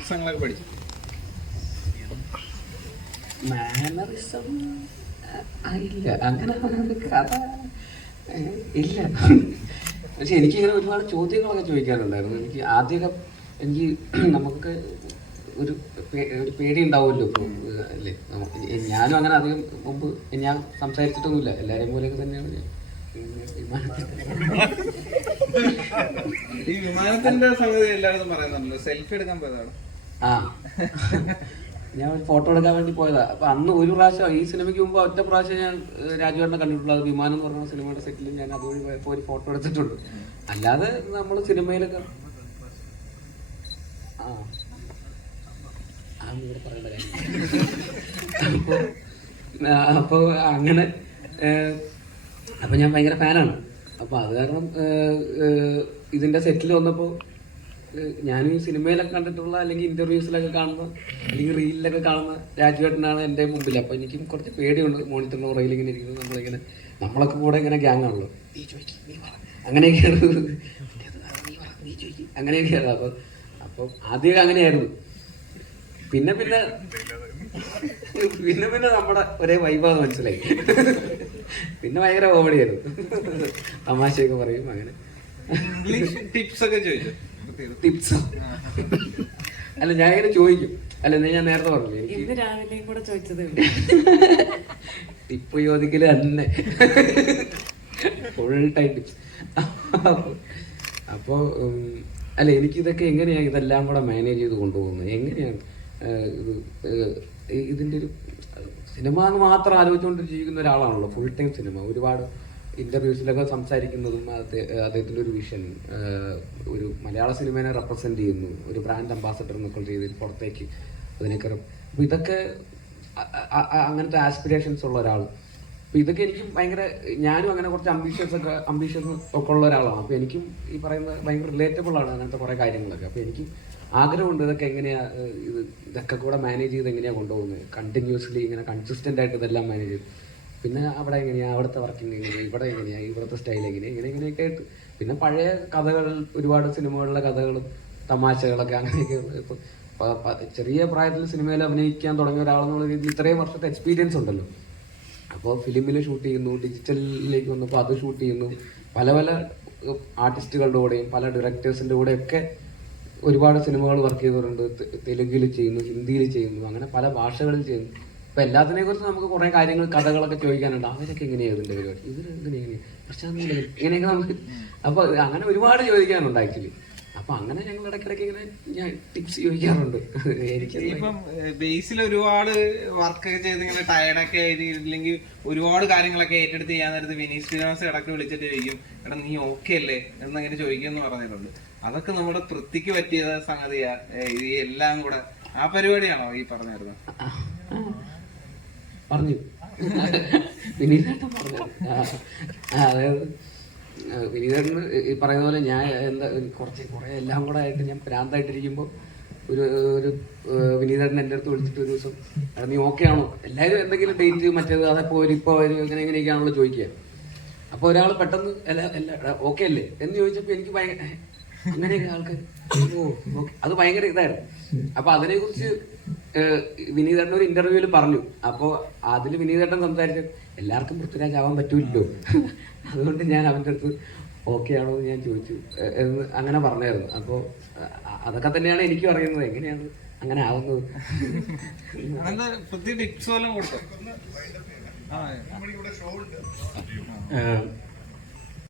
മാനറിസങ്ങളൊക്കെ പഠിച്ചു? മാനറിസം ഇല്ല, അങ്ങനെ കഥ ഇല്ല. പക്ഷെ എനിക്കിങ്ങനെ ഒരുപാട് ചോദ്യങ്ങളൊക്കെ ചോദിക്കാറുണ്ടായിരുന്നു. എനിക്ക് ആദ്യമൊക്കെ എനിക്ക് നമുക്കൊക്കെ ഒരു പേടി ഉണ്ടാവുമല്ലോ ഇപ്പോൾ അല്ലേ. ഞാനും അങ്ങനെ അധികം മുമ്പ് ഞാൻ സംസാരിച്ചിട്ടൊന്നുമില്ല, എല്ലാവരെയും പോലെയൊക്കെ തന്നെയാണ് ഞാൻ. ഈ വിമാനത്തിന്റെ സംഗതി എല്ലാവരും പറയുന്നുണ്ടല്ലോ, സെൽഫി എടുക്കാൻ പോയതാണ്. ഞാൻ ഒരു ഫോട്ടോ എടുക്കാൻ വേണ്ടി പോയതാ. അപ്പൊ അന്ന് ഒരു പ്രാവശ്യം, ഈ സിനിമയ്ക്ക് മുമ്പ് ഒറ്റ പ്രാവശ്യം ഞാൻ രാജുവേട്ടനെ കണ്ടിട്ടുള്ളത് വിമാനം എന്ന് പറഞ്ഞ സിനിമയുടെ സെറ്റിൽ ഞാൻ അതുവഴി പോയപ്പോൾ ഒരു ഫോട്ടോ എടുത്തിട്ടുണ്ട്. അല്ലാതെ നമ്മൾ സിനിമയിലൊക്കെ ഇവിടെ പറയേണ്ട കാര്യം. അപ്പൊ അങ്ങനെ അപ്പൊ ഞാൻ ഭയങ്കര ഫാനാണ്. അപ്പൊ അത് കാരണം ഇതിന്റെ സെറ്റിൽ വന്നപ്പോ ഞാൻ ഈ സിനിമയിലൊക്കെ കണ്ടിട്ടുള്ള അല്ലെങ്കിൽ ഇന്റർവ്യൂസിലൊക്കെ കാണുന്ന അല്ലെങ്കിൽ റീലിലൊക്കെ കാണുന്ന രാജുവേട്ടനാണ് എൻ്റെ മുമ്പിൽ. അപ്പൊ എനിക്കും കുറച്ച് പേടിയുണ്ട്. മോണിറ്ററിന്റെ പുറകിൽ ഇങ്ങനെ ഇരിക്കുന്നത്, നമ്മളൊക്കെ കൂടെ ഇങ്ങനെ ഗ്യാങ് ആണല്ലോ, നീ ചോദിക്കും, നീ പറ, അങ്ങനെയൊക്കെയാണ്, നീ ചോദിക്കും, അങ്ങനെയൊക്കെയാണ്. അപ്പൊ ആദ്യമൊക്കെ അങ്ങനെയായിരുന്നു. പിന്നെ നമ്മുടെ ഒരേ വൈബാന്ന് മനസ്സിലായി. പിന്നെ ഭയങ്കര കോമഡിയായിരുന്നു, തമാശയൊക്കെ പറയും. അങ്ങനെ ടിപ്സ് ഒക്കെ ചോദിച്ചു. ടിപ്സ് അല്ല, ഞാൻ ഇങ്ങനെ ചോദിക്കും. അല്ല, ഞാൻ നേരത്തെ പറഞ്ഞില്ലേ, ഇന്ന് രാവിലെയും കൂടെ ചോദിച്ചത് ടിപ്പ് ചോദിക്കല് തന്നെ, ഫുൾ ടൈം ടിപ്സ്. അപ്പോ അല്ല, എനിക്കിതൊക്കെ എങ്ങനെയാണ് ഇതെല്ലാം കൂടെ മാനേജ് ചെയ്ത് കൊണ്ടുപോകുന്നത്, എങ്ങനെയാണ് ഇതിൻ്റെ ഒരു സിനിമ എന്ന് മാത്രം ആലോചിച്ചുകൊണ്ട് ജീവിക്കുന്ന ഒരാളാണല്ലോ, ഫുൾ ടൈം സിനിമ. ഒരുപാട് ഇന്റർവ്യൂസിലൊക്കെ സംസാരിക്കുന്നതും അദ്ദേഹത്തിൻ്റെ ഒരു വിഷൻ, ഒരു മലയാള സിനിമയെ റെപ്രസെന്റ് ചെയ്യുന്നു, ഒരു ബ്രാൻഡ് അംബാസഡർ എന്നൊക്കെ രീതിയിൽ പുറത്തേക്ക് അതിനൊക്കെ. അപ്പോൾ ഇതൊക്കെ അങ്ങനത്തെ ആസ്പിറേഷൻസ് ഉള്ള ഒരാൾ. അപ്പോൾ ഇതൊക്കെ എനിക്കും ഭയങ്കര, ഞാനും അങ്ങനെ കുറച്ച് അംബീഷ്യസ് ഒക്കെ ഉള്ള ഒരാളാണ്. അപ്പോൾ എനിക്കും ഈ പറയുന്ന ഭയങ്കര റിലേറ്റബിൾ ആണ് അങ്ങനത്തെ കുറേ കാര്യങ്ങളൊക്കെ. അപ്പോൾ എനിക്കും ആഗ്രഹമുണ്ട് ഇതൊക്കെ എങ്ങനെയാണ് ഇതൊക്കെ കൂടെ മാനേജ് ചെയ്ത് എങ്ങനെയാണ് കൊണ്ടുപോകുന്നത്, കണ്ടിന്യൂസ്ലി ഇങ്ങനെ കൺസിസ്റ്റൻ്റ് ആയിട്ട് ഇതെല്ലാം മാനേജ് ചെയ്ത്. പിന്നെ അവിടെ എങ്ങനെയാണ്, അവിടുത്തെ വർക്കിംഗ് എങ്ങനെയാണ്, ഇവിടെ എങ്ങനെയാണ്, ഇവിടുത്തെ സ്റ്റൈൽ എങ്ങനെയാണ്, ഇങ്ങനെയൊക്കെ ആയിട്ട്. പിന്നെ പഴയ കഥകൾ, ഒരുപാട് സിനിമകളിലെ കഥകളും തമാശകളൊക്കെ അങ്ങനെയൊക്കെ. ഇപ്പോൾ ചെറിയ പ്രായത്തിൽ സിനിമയിൽ അഭിനയിക്കാൻ തുടങ്ങിയ ഒരാളെന്നുള്ള രീതിയിൽ ഇത്രയും വർഷത്തെ എക്സ്പീരിയൻസ് ഉണ്ടല്ലോ. അപ്പോൾ ഫിലിമിൽ ഷൂട്ട് ചെയ്യുന്നു, ഡിജിറ്റലിലേക്ക് വന്നപ്പോൾ അത് ഷൂട്ട് ചെയ്യുന്നു, പല ആർട്ടിസ്റ്റുകളുടെ കൂടെയും പല ഡയറക്ടേഴ്സിൻ്റെ കൂടെയൊക്കെ ഒരുപാട് സിനിമകൾ വർക്ക് ചെയ്തവരുണ്ട്. തെലുങ്കിൽ ചെയ്യുന്നു, ഹിന്ദിയിൽ ചെയ്യുന്നു, അങ്ങനെ പല ഭാഷകളിൽ ചെയ്യുന്നു. അപ്പൊ എല്ലാത്തിനെ കുറിച്ച് നമുക്ക് കുറെ കാര്യങ്ങൾ, കഥകളൊക്കെ ചോദിക്കാനുണ്ട്. അവരൊക്കെ എങ്ങനെയാണ് ഇതിന്റെ പരിപാടി, ഇതിനെങ്ങനെയാണ് പ്രശ്നമില്ല, ഇങ്ങനെയൊക്കെ നമുക്ക്. അപ്പൊ അങ്ങനെ ഒരുപാട് ചോദിക്കാനുണ്ട് ആക്ച്വലി. അപ്പൊ അങ്ങനെ ഞങ്ങൾ ഇടയ്ക്കിടയ്ക്ക് ഇങ്ങനെ ഞാൻ ടിപ്സ് ചോദിക്കാറുണ്ട്. എനിക്ക് ഇപ്പം ബേസിൽ ഒരുപാട് വർക്കൊക്കെ ചെയ്ത് ഇങ്ങനെ ടയർഡൊക്കെ ആയില്ലെങ്കിൽ ഒരുപാട് കാര്യങ്ങളൊക്കെ ഏറ്റെടുത്ത് ചെയ്യാൻ നേരത്ത് വിനീത് ശ്രീനിവാസ് ഇടയ്ക്ക് വിളിച്ചിട്ട് ചോദിക്കും, എടാ നീ ഓക്കെ അല്ലേ എന്നങ്ങനെ ചോദിക്കുമെന്ന് പറഞ്ഞിട്ടുണ്ട്. അതൊക്കെ നമ്മുടെ വൃത്തിക്ക് പറ്റിയ സംഗതിയാ, ഈ എല്ലാം കൂടെ ആ പരിപാടിയാണോ ഈ പറഞ്ഞായിരുന്നു? പറഞ്ഞു വിനീതേട്ടൻ പറഞ്ഞു. അതായത് വിനീതേട്ടന് ഈ പറയുന്ന പോലെ ഞാൻ കുറെ എല്ലാം കൂടെ ആയിട്ട് ഞാൻ ഭ്രാന്തായിട്ടിരിക്കുമ്പോൾ ഒരു വിനീതേട്ടൻ എൻ്റെ അടുത്ത് വിളിച്ചിട്ട് ഒരു ദിവസം, നീ ഓക്കെ ആണോ, എല്ലാവരും എന്തെങ്കിലും ഡേറ്റ് മറ്റേത് അതപ്പോൾ ഇപ്പോൾ വരും എങ്ങനെയൊക്കെയാണല്ലോ ചോദിക്കുക. അപ്പോൾ ഒരാൾ പെട്ടെന്ന് ഓക്കെ അല്ലേ എന്ന് ചോദിച്ചപ്പോൾ എനിക്ക് ഭയങ്കര അങ്ങനെയൊക്കെ ആൾക്കാർ ഓക്കെ, അത് ഭയങ്കര ഇതായിരുന്നു. അപ്പൊ അതിനെക്കുറിച്ച് വിനീതേട്ടൻ ഒരു ഇന്റർവ്യൂവിൽ പറഞ്ഞു. അപ്പോൾ അതിൽ വിനീതേട്ടൻ സംസാരിച്ചു, എല്ലാവർക്കും പൃഥ്വിരാജ് ആവാൻ പറ്റൂല്ലോ, അതുകൊണ്ട് ഞാൻ അവൻ്റെ അടുത്ത് ഓക്കെ ആണോ എന്ന് ഞാൻ ചോദിച്ചു എന്ന് അങ്ങനെ പറഞ്ഞായിരുന്നു. അപ്പോൾ അതൊക്കെ തന്നെയാണ് എനിക്കും അറിയുന്നത്, എങ്ങനെയാണ് അങ്ങനെ ആവുന്നത്. ടിപ്സ്